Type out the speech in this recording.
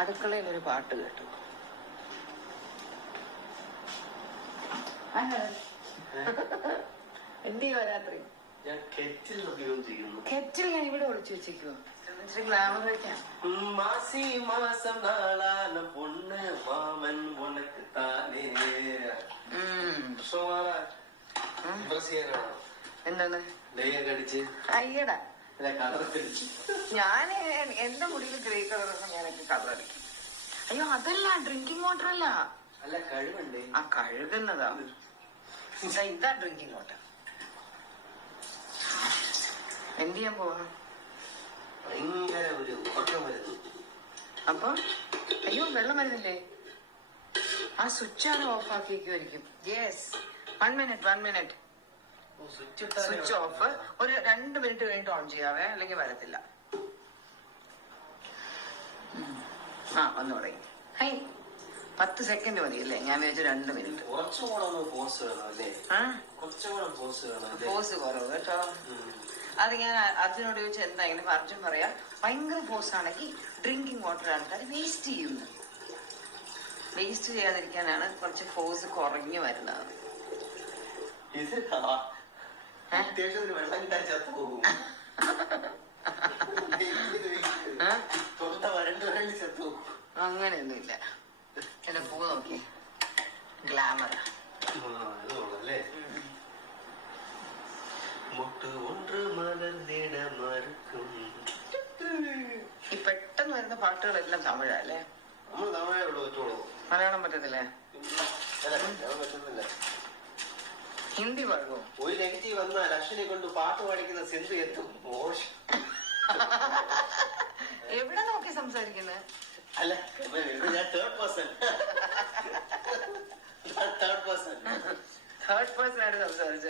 അടുക്കളയിൽ ഒരു പാട്ട് കേട്ടു. എന്ത് ചെയ്യുക രാത്രി? കെറ്റിൽ ഞാൻ ഇവിടെ ഒളിച്ചു വെച്ചേക്കുവോ? ഇച്ചിരി ഗ്ലാമർ വെക്കാം. മാസി മാസം നാളാന പൊണ്ണ് മാമൻ ഉനക്ക് താനേ. എന്താണ് അയ്യടാ? ഞാൻ എന്റെ മുടിയിൽ ഗ്രേ കളർ ഞാനൊക്കെ കളർ അടിക്കും. അയ്യോ അതല്ല, ഡ്രിങ്കിങ് വാട്ടർ അല്ല. അല്ല കഴുകുണ്ടേ. ആ കഴുകുന്നതാ. ഇതാ ഡ്രിങ്കിങ് വാട്ടർ. എന്ത് ചെയ്യാൻ പോവാ? ഭയങ്കര ഒരു ഉറക്കം വരുന്നു. അപ്പൊ അയ്യോ വെള്ളം വരുന്നില്ലേ? ആ സ്വിച്ചാണ് ഓഫ് ആക്കിയിരിക്കുമായിരിക്കും. Yes, 1 minute. സ്വിച്ച് ഓഫ് ഒരു 2 മിനിറ്റ് കഴിഞ്ഞിട്ട് ഓൺ ചെയ്യാവേ, അല്ലെങ്കിൽ വരത്തില്ല. ആ ഒന്ന് തുടങ്ങി. 10 സെക്കൻഡ് മതിയല്ലേ? ഞാൻ വിചാരിച്ചു 2 മിനിറ്റ്. ഫോഴ്സ് കുറവ് കേട്ടോ. അത് ഞാൻ അർജുനോട് ചോദിച്ചാൽ എന്തായാലും അർജുൻ പറയാ ഭയങ്കര ഫോഴ്സ് ആണെങ്കിൽ ഡ്രിങ്കിങ് വാട്ടർ ആൾക്കാർ വേസ്റ്റ് ചെയ്യുന്നു. വേസ്റ്റ് ചെയ്യാതിരിക്കാനാണ് കുറച്ച് ഫോഴ്സ് കുറഞ്ഞു വരുന്നത്. അങ്ങനെയൊന്നുമില്ല. എന്റെ പൂ നോക്കി, ഗ്ലാമർ. ഈ പെട്ടെന്ന് വരുന്ന പാട്ടുകളെല്ലാം തമിഴല്ലേ? മലയാളം പറ്റത്തില്ലേ? ഹിന്ദി പാടുമോ? ഒരു നെഗറ്റീവ് വന്നാൽ അശ്വിനെ കൊണ്ട് പാട്ട് പാടിക്കുന്ന സിന്ധു എത്തും. എവിടെ നോക്കി സംസാരിക്കുന്നത്? അല്ല ഞാൻ തേർഡ് പേഴ്സൺ ആയിട്ട് സംസാരിച്ച